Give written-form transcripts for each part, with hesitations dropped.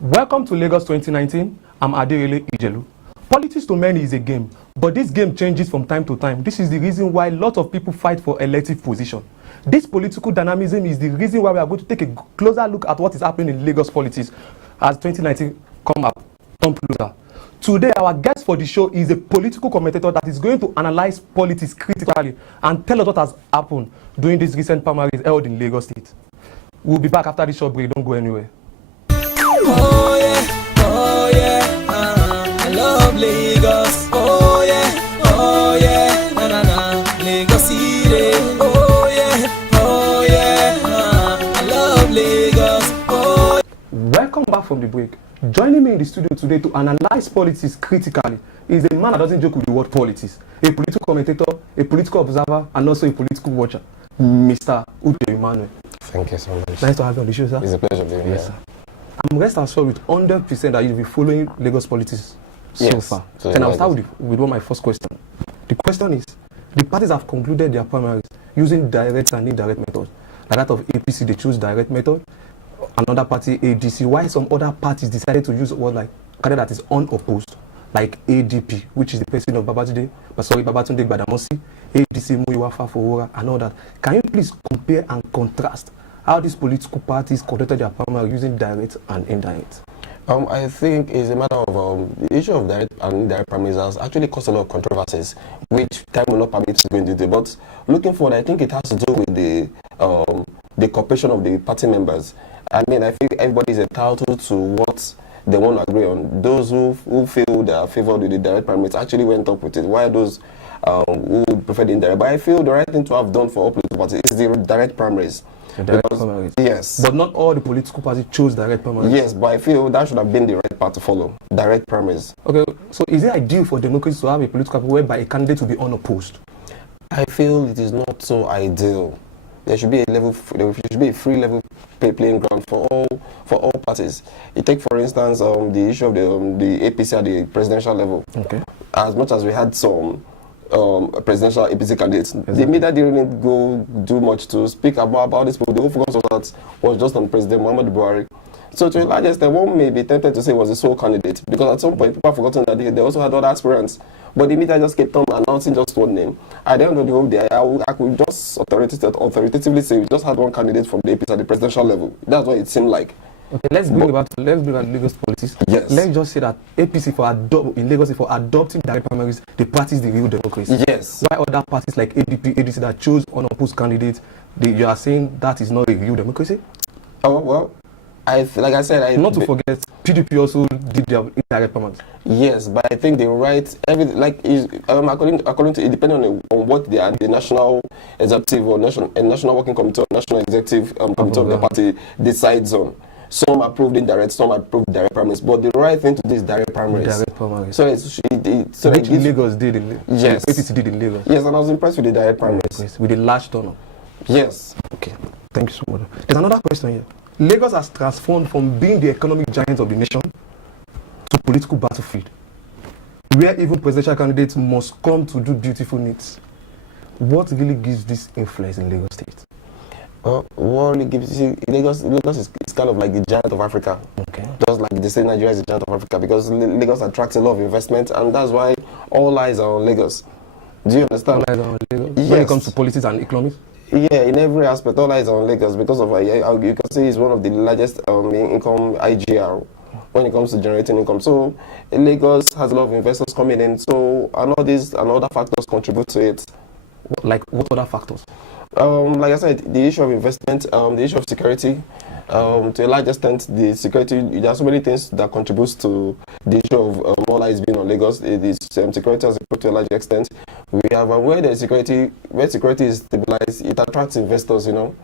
Welcome to Lagos 2019. I'm Aderele Ijelu. Politics to many is a game, but this game changes from time to time. This is the reason why a lot of people fight for elective position. This political dynamism is the reason why we are going to take a closer look at what is happening in Lagos politics as 2019 come closer. Today, our guest for the show is a political commentator that is going to analyze politics critically and tell us what has happened during these recent primaries held in Lagos State. We'll be back after this short break. Don't go anywhere. Oh yeah, I love Lagos. Oh yeah, na, Lagos City. Oh yeah, I love Lagos. Oh. Welcome back from the break. Joining me in the studio today to analyze politics critically is a man that doesn't joke with the word politics, a political commentator, a political observer, and also a political watcher, Mr. Uche Emmanuel. Thank you so much. Nice to have you on the show, sir. It's a pleasure being here. Yes, sir. I'm rest assured with 100% that you'll be following Lagos politics so far. So Then I'll start with one of my first question. The question is, the parties have concluded their primaries using direct and indirect methods. Like that of APC, they choose direct method. Another party, ADC. Why some other parties decided to use a word like candidate that is unopposed, like ADP, which is the president of Babatunde Gbadamosi, ADC Muyiwa Fafowora, and all that. Can you please compare and contrast how these political parties conducted their primary using direct and indirect? I think it's a matter of the issue of direct and indirect primaries has actually caused a lot of controversies, which time will not permit to go into detail. But looking forward, I think it has to do with the cooperation of the party members. I mean, I think everybody is entitled to what they want to agree on. Those who feel they are favored with the direct primaries actually went up with it, while those who prefer the indirect. But I feel the right thing to have done for all political parties is the direct primaries. Primaries. Yes. But not all the political parties chose direct primaries. Yes, but I feel that should have been the right path to follow. Direct primaries. Okay, so is it ideal for democracy to have a political party whereby a candidate will be unopposed? I feel it is not so ideal. There should be a free level playing ground for all parties. You take, for instance, the issue of the APC at the presidential level. Okay. As much as we had some presidential APC candidates, the media didn't go do much to speak about this people. The whole focus of that was just on President Muhammadu Buhari. So to a large extent, one may be tempted to say was the sole candidate, because at some point people have forgotten that they also had other aspirants. But the media just kept on announcing just one name. At the end of the day, I could just authoritatively say we just had one candidate from the APC at the presidential level. That's what it seemed like. Okay, let's bring about Lagos politics. Yes. Let's just say that APC in Lagos for adopting direct primaries, they practice the real democracy. Yes. Why other parties like ADP, ADC that chose unopposed candidates, you are saying that is not a real democracy? Oh well, like I said, not to forget, PDP also did their indirect primaries. Yes, but I think the right according to it, depending on what the national executive or national working committee or national executive committee of the party decides on. Some approved indirect, some approved direct primaries. But the right thing to do is direct primaries. Direct primaries. So which Lagos did in Lagos. Yes. APC did in Lagos. Yes, and I was impressed with the direct primaries. With the large turnout. Yes. Okay. Thank you so much. There's another question here. Lagos has transformed from being the economic giant of the nation to political battlefield, where even presidential candidates must come to do beautiful needs. What really gives this influence in Lagos State? What really gives Lagos is kind of like the giant of Africa. Okay. Just like they say Nigeria is the giant of Africa, because Lagos attracts a lot of investment, and that's why all eyes are on Lagos. Do you understand? All eyes are on Lagos? Yes. When it comes to politics and economics? Yeah, in every aspect, all eyes are on Lagos because of you can see it's one of the largest income IGR when it comes to generating income. So Lagos has a lot of investors coming in. So and all these and other factors contribute to it. Like what other factors? Like I said, the issue of investment, the issue of security. To a large extent, the security. There are so many things that contributes to the issue of all eyes being on Lagos. Security has improved to a large extent. We have where security is stabilized, it attracts investors. You know.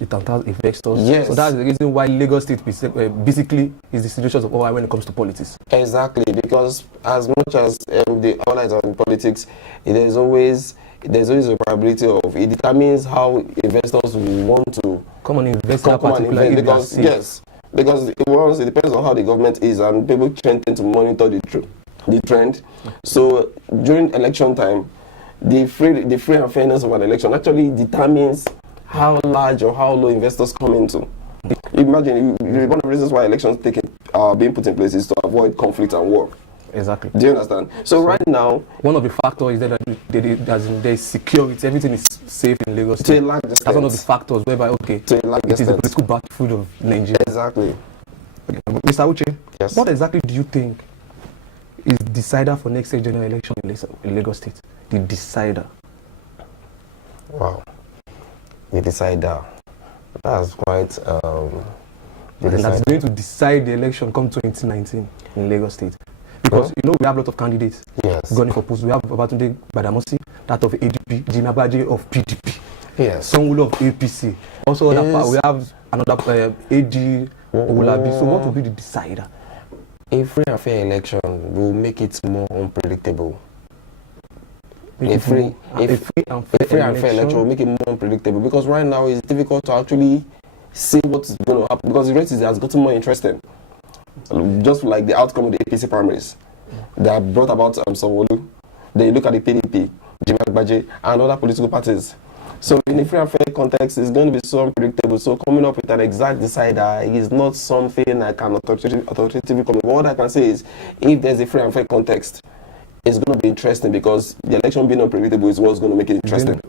It attracts investors. Yes. So that's the reason why Lagos State basically is the solutions of OI when it comes to politics. Exactly, because as much as the all eyes are on politics, there's always a probability of it determines how investors will want to come on invest in that particular area. Because yes, because it depends on how the government is, and people tend to monitor the trend. So during election time, the free and fairness of an election actually determines how large or how low investors come into. Imagine one of the reasons why elections take are being put in place is to avoid conflict and war. Exactly. Do you understand? So right now, one of the factors is that there's security, everything is safe in Lagos to a State. large That's one of the extent, factors whereby, okay, to a large it is the extent, political battlefield of Nigeria. exactly. Okay. Mr. Uche, Yes. what exactly do you think is decider for next year general election in Lagos State? The decider. Wow. The decider. That's quite. The And that's decider. going to decide the election come 2019 in Lagos State. Because, you know, we have a lot of candidates Yes. going for post. We have Babatunde Badamasi, that of ADP, Jimmy Abaje of PDP, Yes. Sanwo-Olu of APC. Also, Yes. we have another AG Owolabi. So what will be the decider? A free and fair election will make it more unpredictable. Make A it free, more- a a free and fair a free and fair election will make it more unpredictable because right now it's difficult to actually see what's going to happen because the race has gotten more interesting. Just like the outcome of the APC primaries that brought about Sanwo-Olu. Then you look at the PDP, Jimmy Agbaje, and other political parties. So in a free and fair context, it's going to be so unpredictable. So coming up with an exact decider is not something I can authoritatively comment. But what I can say is, if there's a free and fair context, it's going to be interesting because the election being unpredictable is what's going to make it interesting.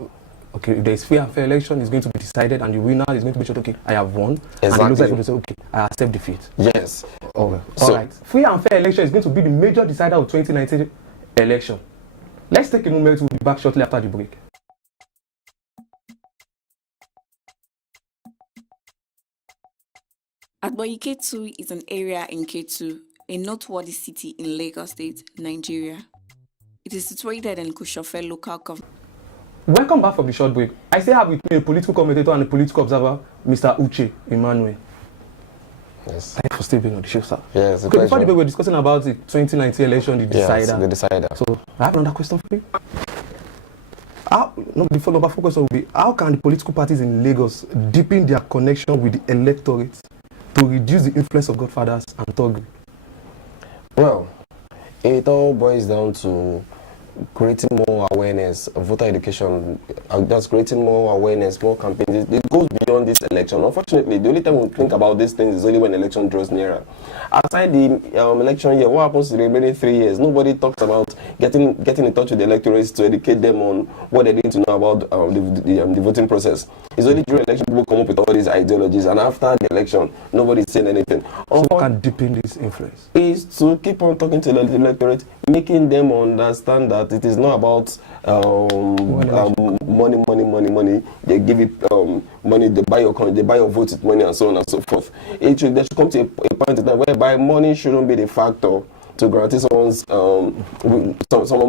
Okay, if there's free and fair election, it's going to be decided, and the winner is going to be sure, okay, I have won. Exactly. And the loser is going to say, okay, I accept defeat. Yes. Okay. So- All right. Free and fair election is going to be the major decider of 2019 election. Let's take a moment. We'll be back shortly after the break. Agboyi Ketu is an area in Ketu, a noteworthy city in Lagos State, Nigeria. It is situated in Kushofe local government. Welcome back from the short break. I still have with me a political commentator and a political observer, Mr. Uche Emmanuel. Yes. Thank you for still being on the show, sir. Yes. Okay, before the break, we were discussing about the 2019 election, the decider. Yes, the decider. So, I have another question for you. The number 4 question will be, how can the political parties in Lagos deepen their connection with the electorate to reduce the influence of godfathers and thuggery? Well, it all boils down to creating more awareness, voter education, just creating more awareness, more campaigns. It goes beyond this election. Unfortunately, the only time we think about these things is only when election draws nearer. Aside the election year, what happens to the remaining 3 years? Nobody talks about getting in touch with the electorates to educate them on what they need to know about the voting process. It's only during election people come up with all these ideologies, and after the election, nobody's saying anything. So, how can deepen this influence? Is to keep on talking to the electorate, making them understand that it is not about money. They give it money, they buy your vote with money, and so on and so forth. There should come to a point in time whereby money shouldn't be the factor to guarantee someone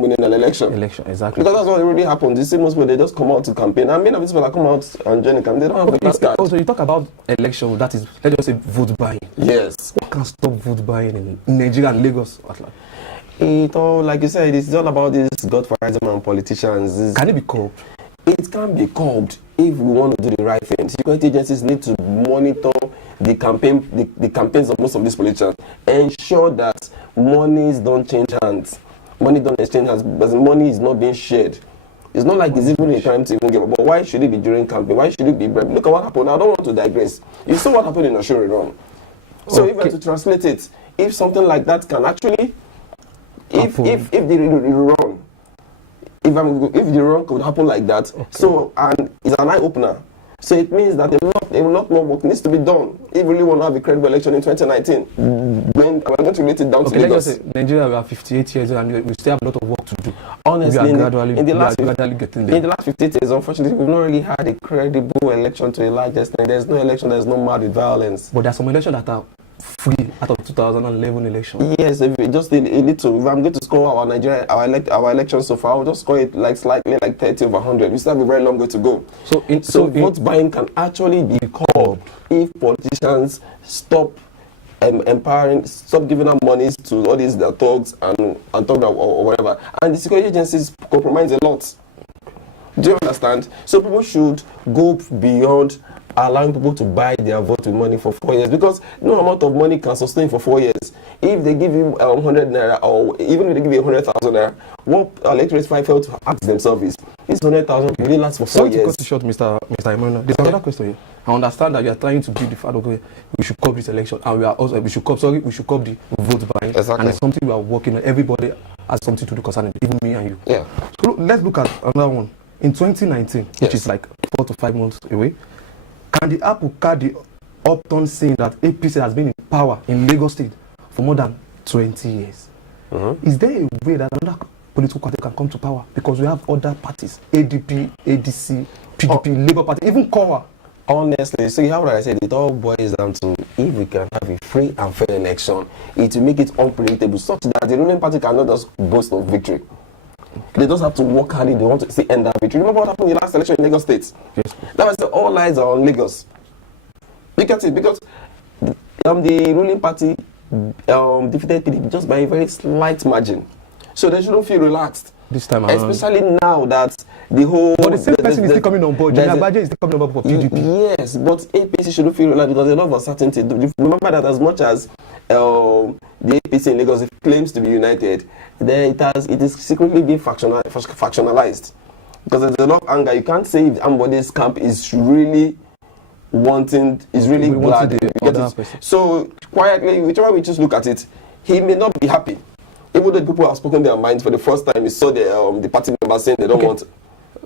winning an election. Exactly. Because that's what really happens. You see most people, they just come out to campaign. And many of these people that come out and join the campaign, they don't have the pass card. Also, you talk about election, that is, let's just say vote buying. Yes. What can stop vote buying in Nigeria and Lagos? It all, like you said, it's all about this godfatherism and politicians. Can it be curbed? It can be curbed if we want to do the right thing. Security agencies need to monitor the campaigns of most of these politicians, ensure that monies don't change hands. Money don't exchange hands, because money is not being shared. It's not like it's even a time to even give up. But why should it be during campaign? Why should it be? Look at what happened. I don't want to digress. You saw what happened in Oshore. So if I have to translate it, if something like that can actually, if the wrong could happen like that, so and it's an eye opener. So it means that a lot more work needs to be done if we really want to have a credible election in 2019. When we're going to relate it down to Lagos. Let's just say Nigeria, we are 58 years old and we still have a lot of work to do. Honestly, in the last 58 years, unfortunately, we've not really had a credible election to a large extent. There's no election that's not marred with violence. But there's some elections that are free out of 2011 election. Yes, if it just a little. If I'm going to score our elections so far, I'll just score it like slightly, like 30 over 100. We still have a very long way to go. So vote buying can actually be curbed if politicians stop empowering, stop giving out monies to all these thugs and thugs or whatever. And the security agencies compromise a lot. Do you understand? So people should go beyond allowing people to buy their vote with money for 4 years, because no amount of money can sustain for 4 years. If they give you 100 naira, or even if they give you 100,000 naira, what electorates fail to ask themselves is, this 100,000 really lasts for 4 years. To cut it short, Mr. Emmanuel, there's another question here. I understand that you are trying to build the fact of, okay, we should curb this election, and we should curb the vote buying. Exactly. And it's something we are working on. Everybody has something to do concerning it, even me and you. Yeah. So let's look at another one. In 2019, Yes. which is like 4 to 5 months away, can the apple card the upturn saying that APC has been in power in Lagos State for more than 20 years? Is there a way that another political party can come to power? Because we have other parties, ADP, ADC, PDP, Labour Party, even COA. Honestly, so you have what I said, it all boils down to if we can have a free and fair election, it will make it unpredictable, such that the ruling party cannot just boast of victory. They just have to work hard if they want to see end that victory. Remember what happened in the last election in Lagos State? Yes. That was all eyes are on Lagos. Look at it, because the ruling party defeated PDP just by a very slight margin. So they shouldn't feel relaxed. This time around. Especially now that the whole... But the same person is still coming on board. there's a- Janabaje is still coming on board for PDP. Yes, but APC shouldn't feel relaxed because there's a lot of uncertainty. Remember that as much as the APC in Lagos claims to be united, it is secretly being factionalized. Because there's a lot of anger. You can't say if Ambode's camp is really wanting, is really We wanted glad. the You get other it? person. So quietly, whichever we just look at it, he may not be happy. Even though people have spoken their minds for the first time, you saw the party members saying they don't want.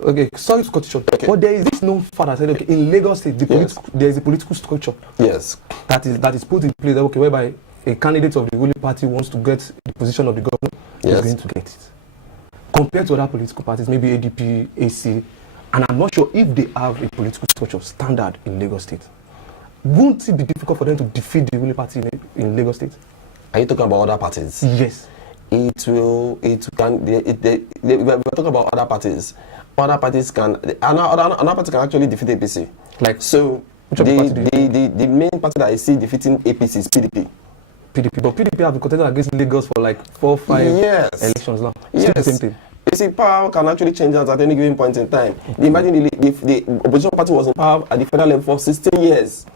Okay, sorry to cut you short. Okay. But there is this known fact that said, okay, in Lagos State, there is a political structure Yes. that is put in place, okay, whereby a candidate of the ruling party wants to get the position of the governor, Yes. is going to get it. Compared to other political parties, maybe ADP, AC, and I'm not sure if they have a political structure standard in Lagos State. Won't it be difficult for them to defeat the ruling party in Lagos State? Are you talking about other parties? Yes. We're talking about other parties. Other parties another party can actually defeat APC. Like, So which other party do you the main party that I see defeating APC is PDP. PDP. But PDP have been contending against Lagos for like 4 or 5 Yes. elections now. Still the same thing. You see, power can actually change hands at any given point in time. Imagine the opposition party was in power at the federal level for 16 years,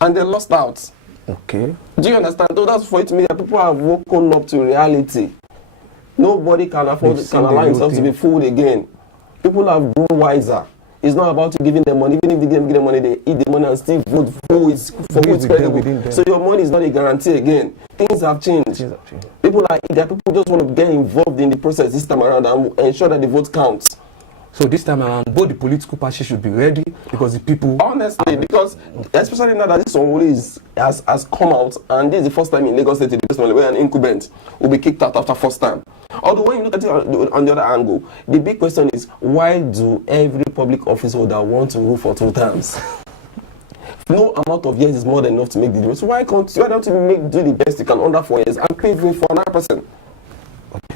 and they lost out. Okay. Do you understand? So that's for it to me that people have woken up to reality. Nobody can afford, They've seen can the allow real himself to thing. be fooled again. People have grown wiser. It's not about you giving them money. Even if you give them money, they eat the money and still vote for who is Within credible. them. So your money is not a guarantee again. Things have changed. People are eager. People just want to get involved in the process this time around and ensure that the vote counts. So this time around, both the political parties should be ready because the people. Honestly, because especially now that this Onwuli has come out, and this is the first time in Lagos State where an incumbent will be kicked out after first time. Although when you look at it on the other angle, the big question is, why do every public office holder want to rule for 2 terms? No amount of years is more than enough to make the difference. So why don't you do the best you can under 4 years and pave way for another person?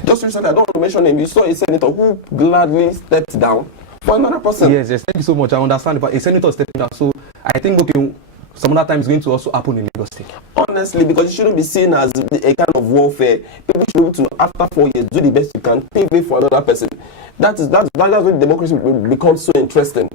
Just recently, I don't want to mention him, you saw a senator who gladly stepped down for another person. Yes, thank you so much. I understand, but a senator stepping down. So I think, okay, some other time is going to also happen in Lagos State. Honestly, because it shouldn't be seen as a kind of warfare. People should be able to, after 4 years, do the best you can, pave way for another person. That's when democracy becomes so interesting.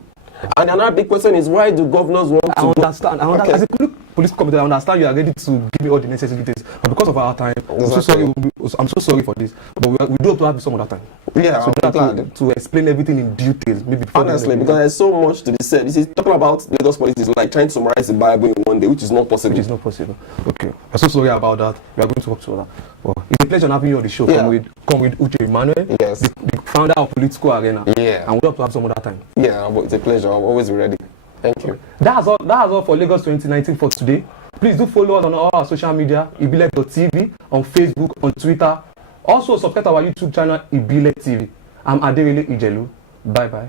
And another big question is, why do governors want to... I understand. Okay. As a political committee, I understand you are ready to give me all the necessary details. But because of our time, I'm so sorry for this. But we do have to have some other time. Yeah, So I'm we have glad. to explain everything in details. Maybe before Honestly, because there's so much to be said. This is talking about Lagos politics is like trying to summarize the Bible in one day, which is not possible. which is not possible. Okay. I'm so sorry about that. We are going to work to that. Well, it's a pleasure having you on the show. Yeah. Come with Uche Emmanuel, Yes. the founder of Political Arena. Yeah. And we have to have some other time. Yeah, but it's a pleasure. I'll always be ready. Thank you. That's all for Lagos 2019 for today. Please do follow us on all our social media, Ibile.tv, on Facebook, on Twitter. Also subscribe to our YouTube channel, Ibile TV. I'm Aderele Ijelu. Bye bye.